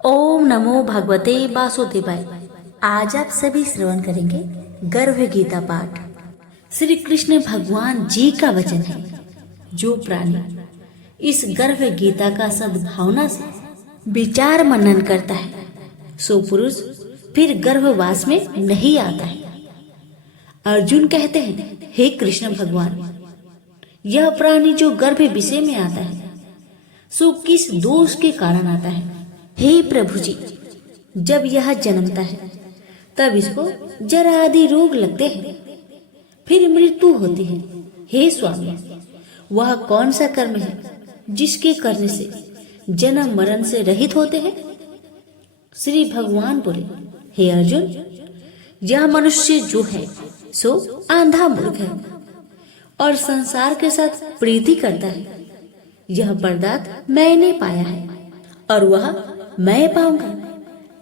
ओम नमो भगवते वासुदेवाय। आज आप सभी श्रवण करेंगे गर्भ गीता पाठ। श्री कृष्ण भगवान जी का वचन है। जो प्राणी इस गर्भ गीता का सद्भावना से विचार मनन करता है सो पुरुष फिर गर्भवास में नहीं आता है। अर्जुन कहते हैं, हे कृष्ण भगवान, यह प्राणी जो गर्भ विषय में आता है सो किस दोष के कारण आता है? हे प्रभु जी, जब यह जन्मता है तब इसको जरा आदि रोग लगते हैं, फिर मृत्यु होती है। हे स्वामी, वह कौन सा कर्म है जिसके करने से जन्म मरण से रहित होते हैं? श्री भगवान बोले, हे अर्जुन, यह मनुष्य जो है सो आंधा मूर्ख है और संसार के साथ प्रीति करता है। यह पदार्थ मैंने पाया है और वह मैं पाऊंगा,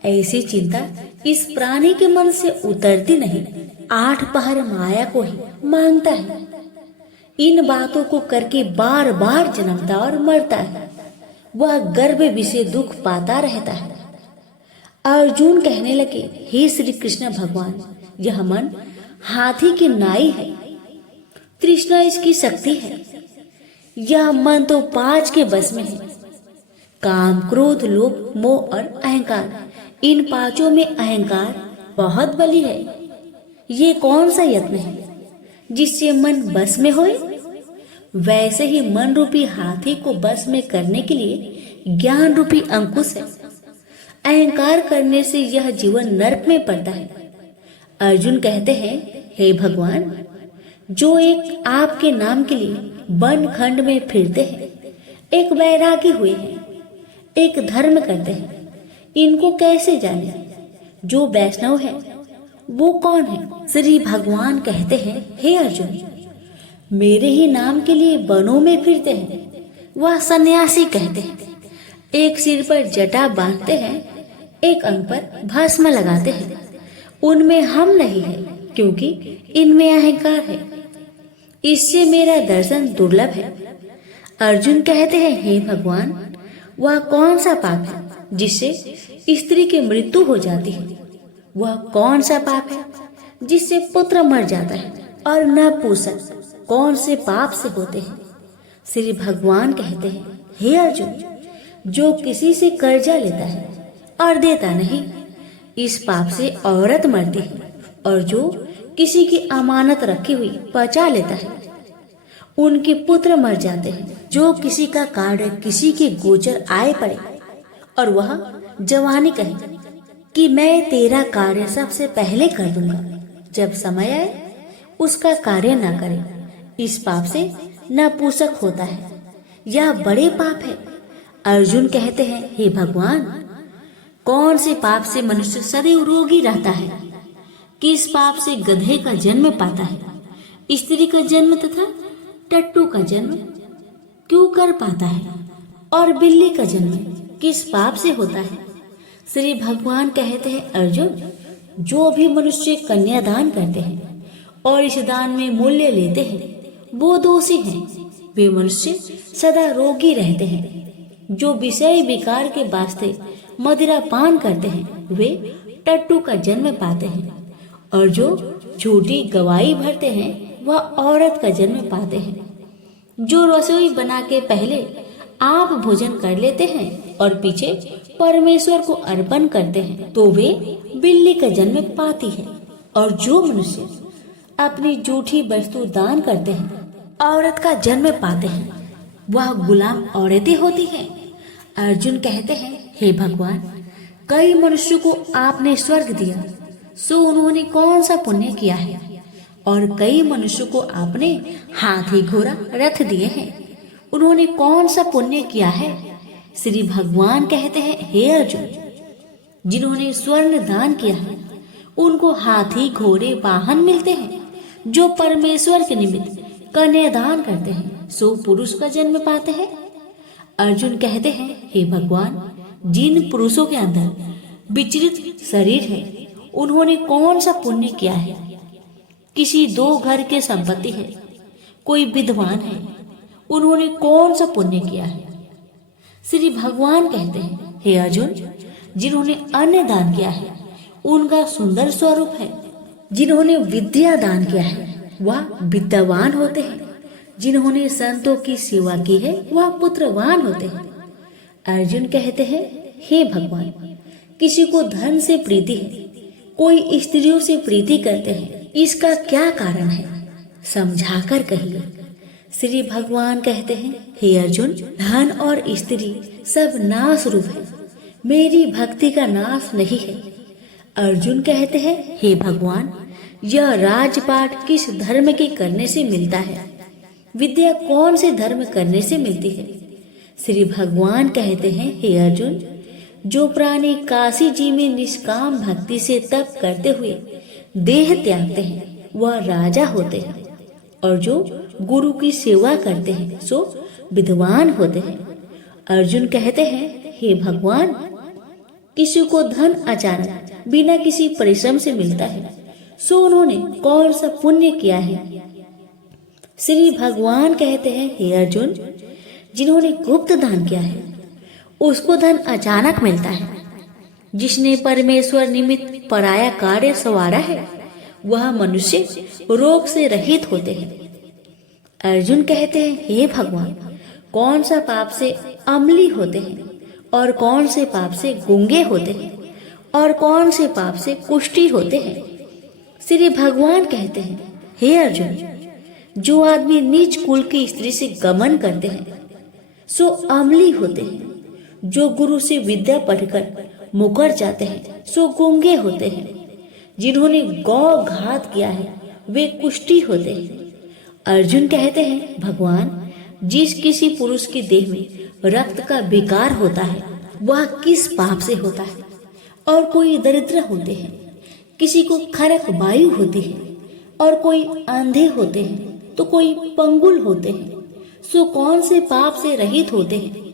ऐसी चिंता इस प्राणी के मन से उतरती नहीं। 8 पहर माया को ही मांगता है। इन बातों को करके बार बार जन्मता और मरता है। वह गर्भ विषय दुख पाता रहता है। अर्जुन कहने लगे, हे श्री कृष्ण भगवान, यह मन हाथी की नाई है, तृष्णा इसकी शक्ति है। यह मन तो 5 के बस में है, काम, क्रोध, लोभ, मोह और अहंकार। इन 5 में अहंकार बहुत बली है। ये कौन सा यत्न है जिससे मन बस में होए? वैसे ही मन रूपी हाथी को बस में करने के लिए ज्ञान रूपी अंकुश है। अहंकार करने से यह जीवन नरक में पड़ता है। अर्जुन कहते हैं, हे भगवान, जो एक आपके नाम के लिए वन खंड में फिरते हैं, एक वैरागी हुए हैं, एक धर्म करते हैं, इनको कैसे जाने? जो वैष्णव है वो कौन है? श्री भगवान कहते हैं, हे अर्जुन, मेरे ही नाम के लिए वनों में फिरते हैं वह सन्यासी कहते हैं। एक सिर पर जटा बांधते हैं, एक अंग पर भस्म लगाते हैं। उनमें हम नहीं है क्योंकि इनमें अहंकार है। इससे मेरा दर्शन दुर्लभ है। अर्जुन कहते हैं, हे भगवान, वह कौन सा पाप है जिससे स्त्री की मृत्यु हो जाती है? वह कौन सा पाप है जिससे पुत्र मर जाता है और नपुंसक कौन से पाप से होते हैं? श्री भगवान कहते हैं, हे अर्जुन, जो किसी से कर्जा लेता है और देता नहीं, इस पाप से औरत मरती है। और जो किसी की अमानत रखी हुई बचा लेता है, उनके पुत्र मर जाते हैं। जो किसी का कार्य किसी के गोचर आए पड़े और वह जवानी कहे कि मैं तेरा कार्य सबसे पहले कर दूंगा, जब समय आए उसका कार्य न करे, इस पाप से नपुंसक होता है। यह बड़े पाप है। अर्जुन कहते हैं, हे भगवान, कौन से पाप से मनुष्य सदैव रोगी रहता है? किस पाप से गधे का जन्म पाता है, स्त्री का जन्म तथा टट्टू का जन्म क्यों कर पाता है, और बिल्ली का जन्म किस पाप से होता है? श्री भगवान कहते हैं, अर्जुन, जो भी मनुष्य कन्यादान करते हैं और इस दान में मूल्य लेते हैं वो दोषी हैं। वे मनुष्य सदा रोगी रहते हैं। जो विषय विकार के वास्ते मदिरा पान करते हैं वे टट्टू का जन्म पाते हैं, और जो झूठी गवाही भरते हैं वह औरत का जन्म पाते हैं। जो रसोई बना के पहले आप भोजन कर लेते हैं और पीछे परमेश्वर को अर्पण करते हैं तो वे बिल्ली का जन्म पाती है। और जो मनुष्य अपनी झूठी वस्तु दान करते हैं औरत का जन्म पाते हैं, वह गुलाम औरतें होती हैं। अर्जुन कहते हैं, हे भगवान, कई मनुष्यों को आपने स्वर्ग दिया सो उन्होंने कौन सा पुण्य किया है? और कई मनुष्यों को आपने हाथी, घोड़ा, रथ दिए हैं, उन्होंने कौन सा पुण्य किया है? श्री भगवान कहते हैं, हे अर्जुन, जिन्होंने स्वर्ण दान किया है उनको हाथी, घोड़े, वाहन मिलते हैं। जो परमेश्वर के निमित्त कन्यादान करते हैं सो पुरुष का जन्म पाते हैं। अर्जुन कहते हैं, हे भगवान, जिन पुरुषों के अंदर विचलित शरीर है उन्होंने कौन सा पुण्य किया है? किसी 2 घर के संपत्ति है, कोई विद्वान है, उन्होंने कौन सा पुण्य किया है? श्री भगवान कहते हैं, हे अर्जुन, जिन्होंने अन्न दान किया है उनका सुंदर स्वरूप है। जिन्होंने विद्या दान किया है वह विद्यावान होते हैं। जिन्होंने संतों की सेवा की है वह पुत्रवान होते हैं। अर्जुन कहते हैं, हे भगवान, किसी को धन से प्रीति है, कोई स्त्रियों से प्रीति करते हैं, इसका क्या कारण है? समझाकर कहिए। श्री भगवान कहते हैं, हे अर्जुन, धन और स्त्री सब नाश रूप है, मेरी भक्ति का नाश नहीं है। अर्जुन कहते हैं, हे भगवान, यह राजपाट किस धर्म के करने से मिलता है? विद्या कौन से धर्म करने से मिलती है? श्री भगवान कहते हैं, हे अर्जुन, जो प्राणी काशी जी में निष्काम भक्ति से तप करते हुए देह त्यागते हैं वह राजा होते हैं, और जो गुरु की सेवा करते हैं सो विद्वान होते हैं। अर्जुन कहते हैं, हे भगवान, किसी को धन अचानक बिना किसी परिश्रम से मिलता है, सो उन्होंने कौन सा पुण्य किया है? श्री भगवान कहते हैं, हे अर्जुन, जिन्होंने गुप्त दान किया है उसको धन अचानक मिलता है। जिसने परमेश्वर निमित्त पराया कार्य संवारा है वह मनुष्य रोग से रहित होते हैं। अर्जुन कहते हैं, हे भगवान, कौन सा पाप से अम्ली होते हैं और कौन से पाप से गूंगे होते हैं और कौन से पाप से कुष्ठी होते हैं? श्री भगवान कहते हैं, हे अर्जुन, जो आदमी नीच कुल की स्त्री से गमन करते हैं सो अम्ली होते हैं। जो गुरु से विद्या पढ़कर मुकर जाते हैं सो गूंगे होते हैं। जिन्होंने गौ घात किया है वे कुष्ठी होते हैं। अर्जुन कहते हैं, भगवान, जिस किसी पुरुष के देह में रक्त का विकार होता है वह किस पाप से होता है? और कोई दरिद्र होते हैं, किसी को खरक वायु होती है, और कोई अंधे होते हैं तो कोई पंगुल होते हैं, सो कौन से पाप से रहित होते हैं?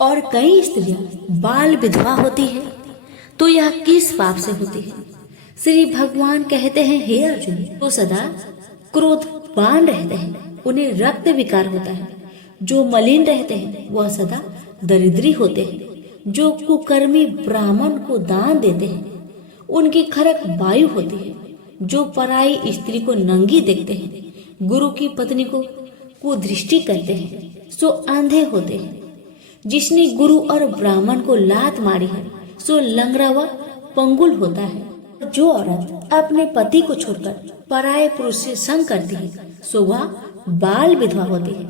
और कई स्त्रियां बाल विधवा होती है तो यह किस पाप से होती है? श्री भगवान कहते हैं, हे अर्जुन, तो सदा क्रोधवान रहते हैं, उन्हें रक्त विकार होता है। जो मलिन रहते हैं वह सदा दरिद्री होते हैं। जो कुकर्मी ब्राह्मण को दान देते हैं उनकी खरक वायु होती है। जो पराई स्त्री को नंगी देखते हैं, गुरु की पत्नी को कुदृष्टि करते हैं सो अंधे होते हैं। जिसने गुरु और ब्राह्मण को लात मारी है सो लंगड़ा व पंगुल होता है। जो औरत अपने पति को छोड़कर पराये पुरुष से संग करती है सो वह बाल विधवा होती है।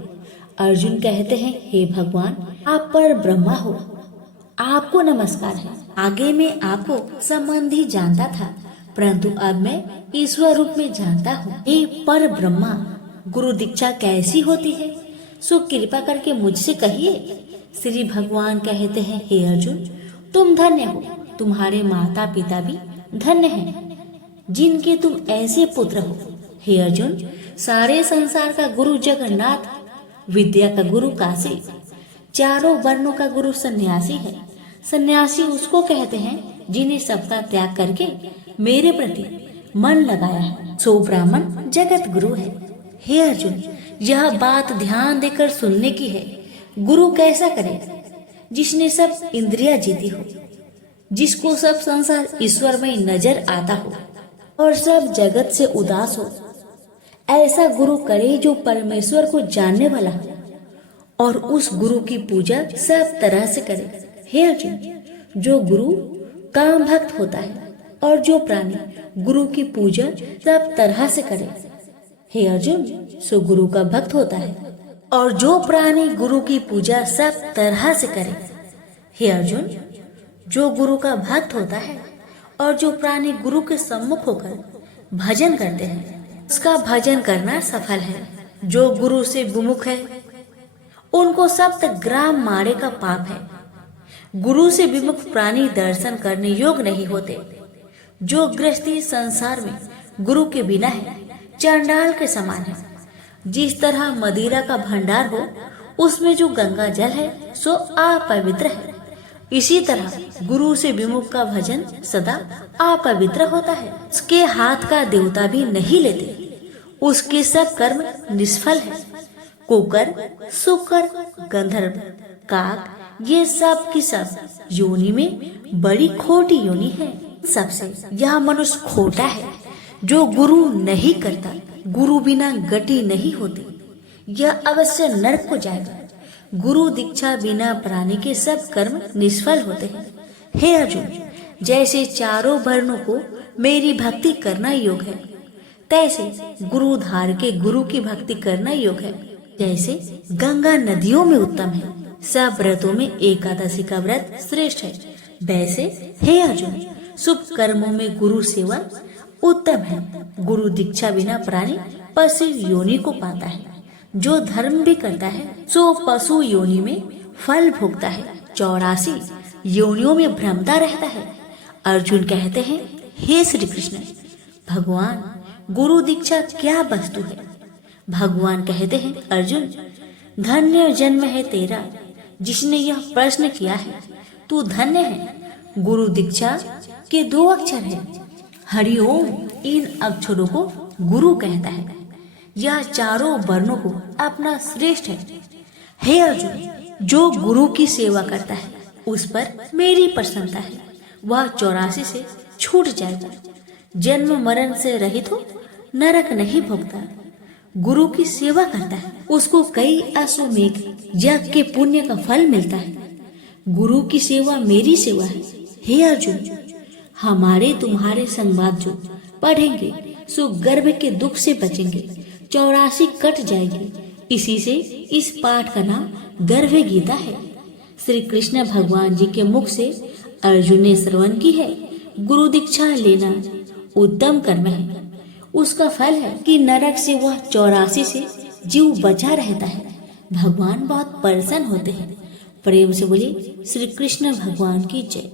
अर्जुन कहते हैं, हे भगवान, आप पर ब्रह्मा हो, आपको नमस्कार है। आगे मैं आपको संबंधी जानता था, परंतु अब मैं ईश्वर रूप में जानता हूँ। हे पर ब्रह्मा, गुरु दीक्षा कैसी होती है सो कृपा करके मुझसे कहिए। श्री भगवान कहते हैं, हे अर्जुन, तुम धन्य हो, तुम्हारे माता पिता भी धन्य हैं जिनके तुम ऐसे पुत्र हो। हे अर्जुन, सारे संसार का गुरु जगन्नाथ, विद्या का गुरु काशी, चारों वर्णों का गुरु सन्यासी है। सन्यासी उसको कहते हैं जिन्हें सबका त्याग करके मेरे प्रति मन लगाया है, सो ब्राह्मण जगत गुरु है। हे अर्जुन, यह बात ध्यान देकर सुनने की है। गुरु कैसा करे? जिसने सब इंद्रियां जीती हो, जिसको सब संसार ईश्वर में नजर आता हो और सब जगत से उदास हो। ऐसा गुरु करे जो परमेश्वर को जानने वाला हो और उस गुरु की पूजा सब तरह से करे। हे अर्जुन, जो गुरु काम भक्त होता है और जो प्राणी गुरु की पूजा सब तरह से करे। हे अर्जुन, सो गुरु का भक्त होता है और जो प्राणी गुरु की पूजा सब तरह से करे। हे अर्जुन, जो गुरु का भक्त होता है और जो प्राणी गुरु के सम्मुख होकर भजन करते हैं उसका भजन करना सफल है। जो गुरु से विमुख है उनको सप्त ग्राम मारे का पाप है। गुरु से विमुख प्राणी दर्शन करने योग्य नहीं होते। जो गृहस्थी संसार में गुरु के बिना है चांडाल के समान है। जिस तरह मदिरा का भंडार हो उसमें जो गंगा जल है सो अपवित्र है, इसी तरह गुरु से विमुख का भजन सदा अपवित्र होता है। उसके हाथ का देवता भी नहीं लेते, उसके सब कर्म निष्फल है। कुकर, सुकर, गंधर्व, काक, ये सब की सब योनि में बड़ी खोटी योनि है। सबसे यह मनुष्य खोटा है जो गुरु नहीं करता। गुरु बिना गति नहीं होती, यह अवश्य नरक को जाएगा। गुरु दीक्षा बिना प्राणी के सब कर्म निष्फल होते हैं। हे अर्जुन, जैसे चारों वर्णों को मेरी भक्ति करना योग है, तैसे गुरु धार के गुरु की भक्ति करना योग है। जैसे गंगा नदियों में उत्तम है, सब व्रतों में एकादशी का व्रत श्रेष्ठ है, वैसे हे अर्जुन शुभ कर्मों में गुरु सेवा उत्तम है। गुरु दीक्षा बिना प्राणी पशु योनि को पाता है। जो धर्म भी करता है सो पशु योनि में फल भोगता है, 84 योनियों में भ्रमता रहता है। अर्जुन कहते हैं, हे श्री कृष्ण, भगवान गुरु दीक्षा क्या वस्तु है? भगवान कहते हैं, अर्जुन धन्य जन्म है तेरा जिसने यह प्रश्न किया है। तू धन्य है। गुरु दीक्षा के 2 अक्षर हैं, हरिओम। इन अक्षरों को गुरु कहता है। यह चारों वर्णों को अपना श्रेष्ठ है। हे अर्जुन, जो गुरु की सेवा करता है उस पर मेरी प्रसन्नता है। वह 84 से छूट जाएगा, जन्म मरण से रहित हो, नरक नहीं भोगता। गुरु की सेवा करता है उसको कई अश्वमेघ यज्ञ के पुण्य का फल मिलता है। गुरु की सेवा मेरी सेवा है। हे अर्जुन, हमारे तुम्हारे संवाद जो पढ़ेंगे सो गर्भ के दुख से बचेंगे, 84 कट जाएगी। इसी से इस पाठ का नाम गर्भ गीता है। श्री कृष्ण भगवान जी के मुख से अर्जुन ने श्रवण की है। गुरु दीक्षा लेना उत्तम कर्म है। उसका फल है कि नरक से वह 84 से जीव बचा रहता है। भगवान बहुत प्रसन्न होते हैं। प्रेम से बोलिए श्री कृष्ण भगवान की जय।